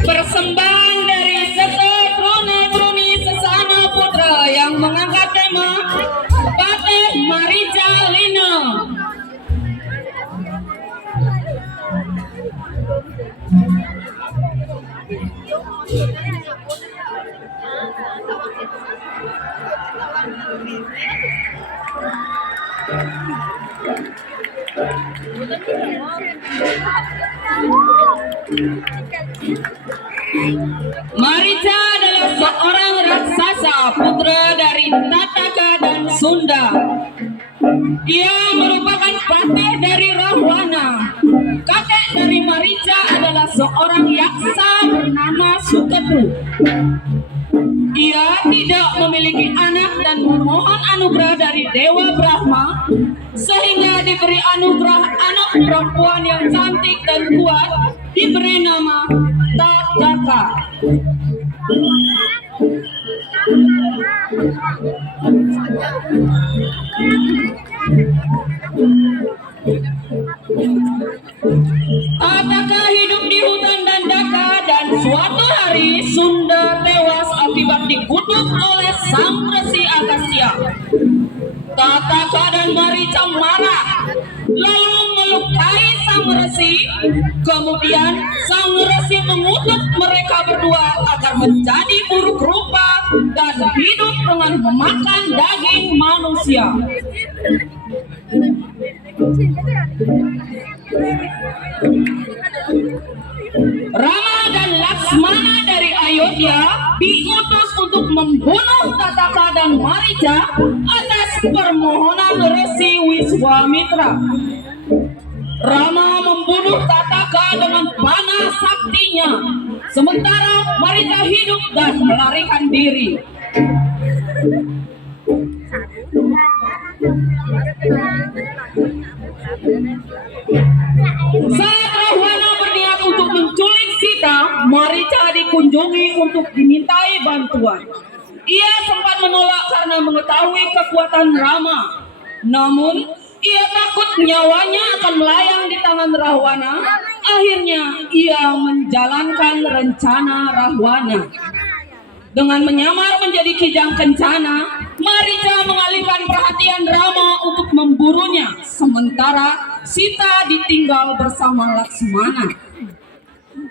Persembahan dari Seketruna-Truni Sesana Putra yang mengangkat tema Patih Marica Lina. Marica adalah seorang raksasa putra dari Tataka dan Sunda. Ia merupakan patih dari Rahwana. Kakek dari Marica adalah seorang yaksa bernama Suketu. Ia tidak memiliki anak dan memohon anugerah dari Dewa Brahma sehingga diberi anugerah anak perempuan yang cantik dan kuat, diberi nama Tataka. Tataka hidup di hutan Dandaka dan suatu hari Sunda tewas akibat dikutuk oleh sang resi Akasya. Tataka dan Marica marah lalu melukai sang resi. Kemudian sang resi mengutuk mereka berdua agar menjadi buruk rupa dan hidup dengan memakan daging manusia. Rama dan Laksmana dari Ayodhya diutus untuk membunuh Tataka dan Marica atas permohonan Resi Wiswamitra. Rama membunuh Tataka dengan panah saktinya, sementara Marica hidup dan melarikan diri. Saat Rahwana berniat untuk menculik Sita, Marica dikunjungi untuk dimintai bantuan. Ia sempat menolak karena mengetahui kekuatan Rama. Namun, ia takut nyawanya akan melayang di tangan Rahwana. Akhirnya, ia menjalankan rencana Rahwana. Dengan menyamar menjadi Kijang Kencana, Marica mengalihkan perhatian Rama untuk memburunya, sementara Sita ditinggal bersama Laksmana.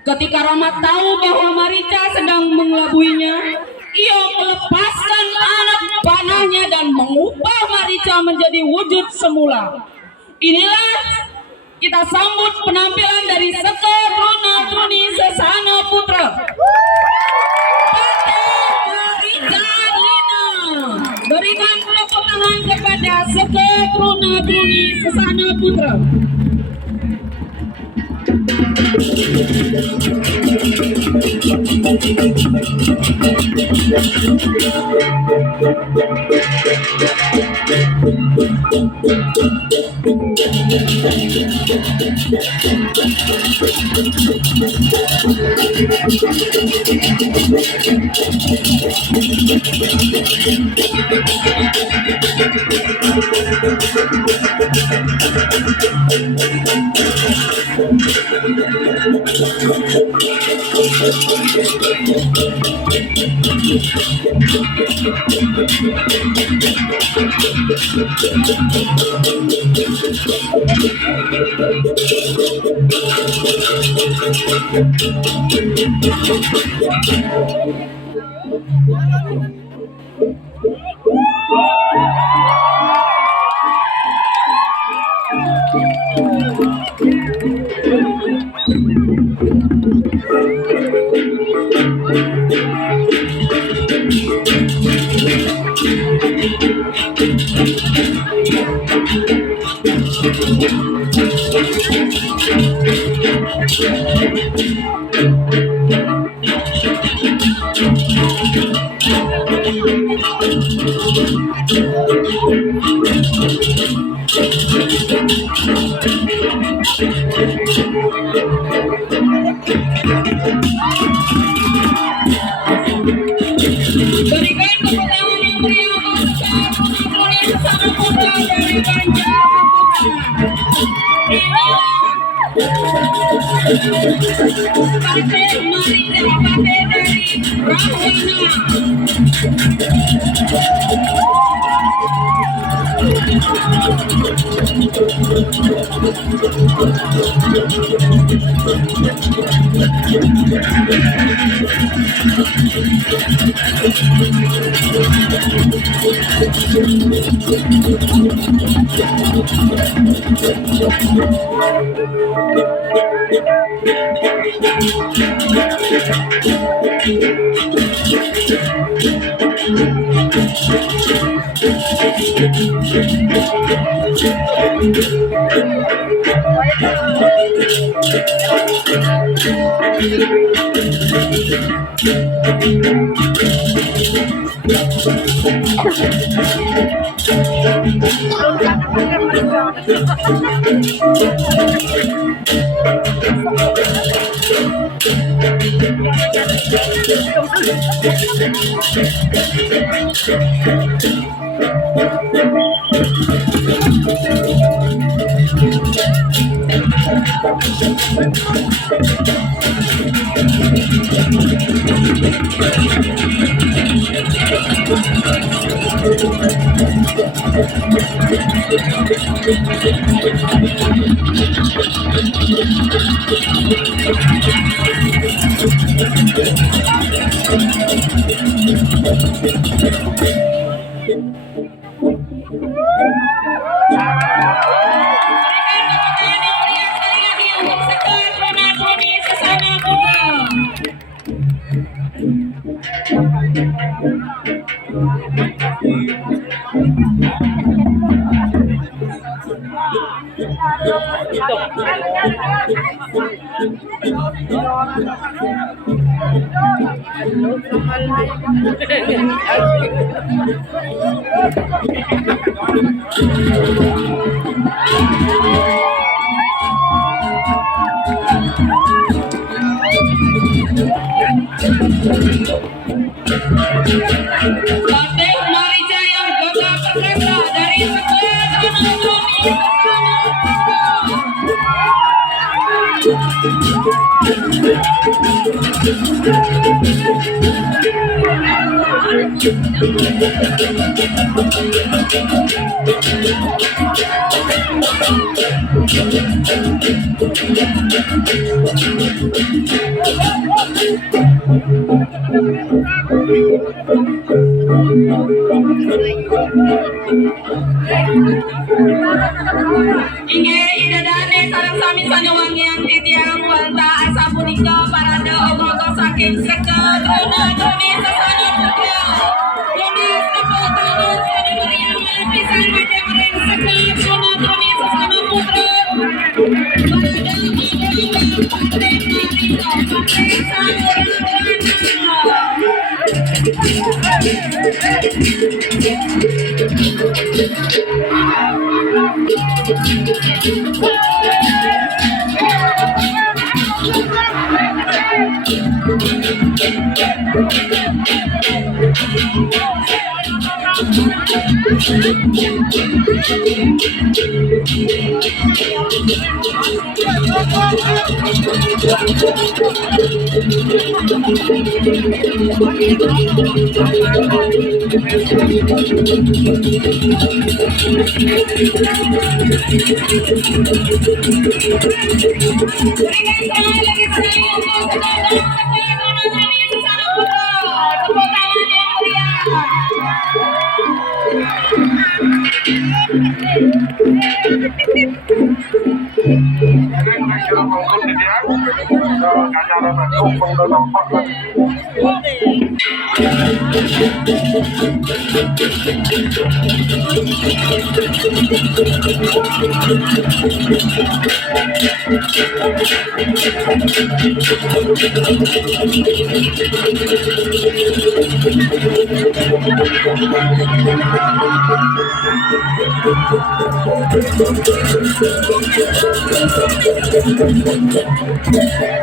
Ketika Rama tahu bahwa Marica sedang mengelabuinya, ia melepaskan anak panahnya dan mengubah Marica menjadi wujud semula. Inilah kita sambut penampilan dari Seketruna-Truni Sesana Putra. Berikan tepuk tangan kepada Seketruna-Truni Sesana Putra. Berikan tepuk tangan yang meriah untuk Sesana Putra dari Banjarnegara. Inilah Pate Marija, Pate dari Rahwana. Pate Marija yang gagah perkasa dari Inge idadane sareng sami sanyawangian titiang wanta asa punika parade ogogo saking seket runa-runi sasana putra tulis tepuk tangan pada meriam pisan pada meren seket runa-runi sasana putra parade ogogo Pate Marija Pate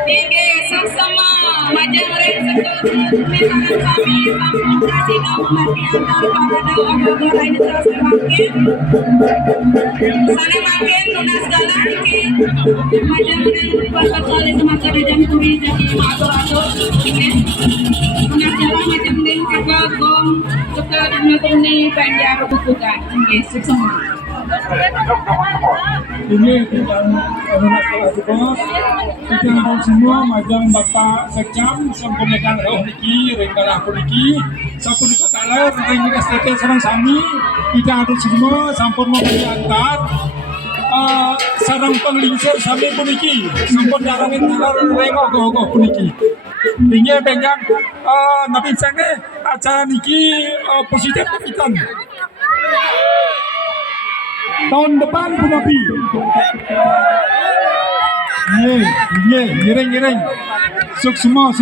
Tinggi sama majang kami sampun kasih kami antar para agak ini terus semakin sana makin lunas segala iki macam yang pasal kali semacam jam turi jadi atur-atur lunas jalan macam ini kagong suka mengatuni banjar bukukan Yesus semua ini kita anak kelas bos kita harus semua majang bapak sekjam sampun lekan roh niki renggalah niki sampun dikatakan ring STT sareng sami kita harus semua sampun mau diantar sarang penglingsir sami puniki sampun darangin talar rengok gogo puniki ini benjang nabi sange acara niki positif kita tahun depan punapi ngiring suk semua